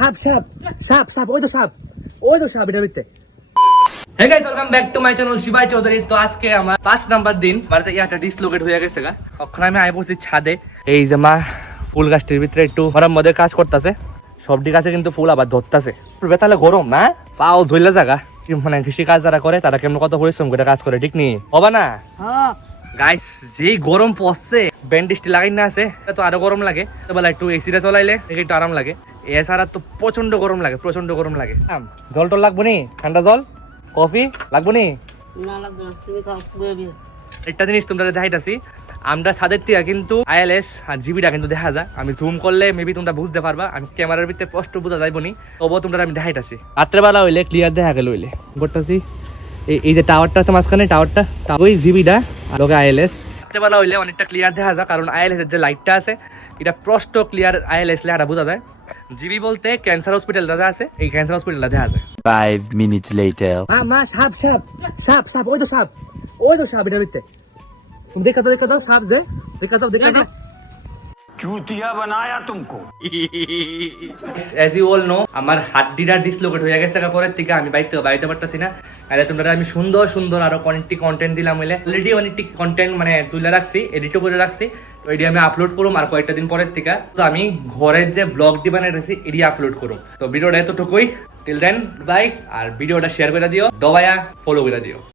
সাপ সাপ সাপ সাপ ওই তো সাপ এটার ভিতরে। Hey guys, welcome back to my channel শিবাই Chowdhury. তো আজকে আমার 5 নাম্বার দিন বাড়িতে ইয়াটা ডিসলোকেট হয়ে গেছে গা। ওখানে আমি আই বসে ছাদে, এই যে মা ফুল গাছটির ভিতরে একটু গরম মধ্যে কাজ করতেছে। সবটি গাছে কিন্তু ফুল আবার ধরতেছে। বেতালে গরম না, পাও ধইলা জায়গা। মানে কৃষি কাজ যারা করে তারা কেমন কত পরিশ্রম করে কাজ করে, ঠিক নেই হবা না? গাইস যেই গরম পড়ছে, ব্যান্ডেজটি লাগাই না আছে তো আরো গরম লাগে। বেলা একটু এসিটা চলাইলে একটু আরাম লাগে, এছাড়া তো প্রচন্ড গরম লাগে, প্রচন্ড গরম লাগে। জল টল লাগবো নি? ঠান্ডা জল কফি লাগবো নি? একটা জিনিস তোমরা দেখাইতাছি, আমরা ছাদের থেকে কিন্তু আইএলএস আর জিবিটা কিন্তু দেখা যায়। আমি জুম করলে মেবি তোমরা বুঝতে পারবা, আমি ক্যামেরার ভিতরে স্পষ্ট বোঝা যাইবো নি, তবুও তোমরা আমি দেখাইতাছি। রাত্রেবেলা হইলে ক্লিয়ার দেখা গেল হইলে করতেছি। এই যে টাওয়ারটা আছে মাঝখানে, টাওয়ারটা ওই জিবিটা আর ওকে আইএলএস। রাত্রেবেলা হইলে অনেকটা ক্লিয়ার দেখা যায়, কারণ আইএলএস এর যে লাইটটা আছে এটা স্পষ্ট ক্লিয়ার আইএলএস লেখাটা বোঝা যায়। জিবি বলতে ক্যান্সার হসপিটালটা আছে, এই ক্যান্সার হসপিটালটা দেখা যায়। 5 minutes later. মা সাপ সাপ সাপ সাপ ওই তো সাপ এটার ভিতরে। তুমি দেখা দাও সাপ যে, দেখা দাও। चूतिया बनाया तुमको. As you all know, আমার হাড্ডিটা ডিসলোকেট হয়ে গেছে পরের থেকে আমি বাইতে পারতেছি না। আরে তোমরা আমি সুন্দর সুন্দর আরো অনেকটি কন্টেন্ট দিলাম হইলে, অলরেডি অনেকটি কন্টেন্ট মানে তুলে রাখছি, এডিটও করে রাখছি। তো এটি আমি আপলোড করুম আর কয়েকটা দিন পরের থেকে। তো আমি ঘরের যে ব্লগ দি বানাইতেছি এটি আপলোড করুম। তো ভিডিওটা এতটুকুই, টিল দেন বাই। আর ভিডিওটা শেয়ার করে দিও, দবায়া ফলো করে দিও।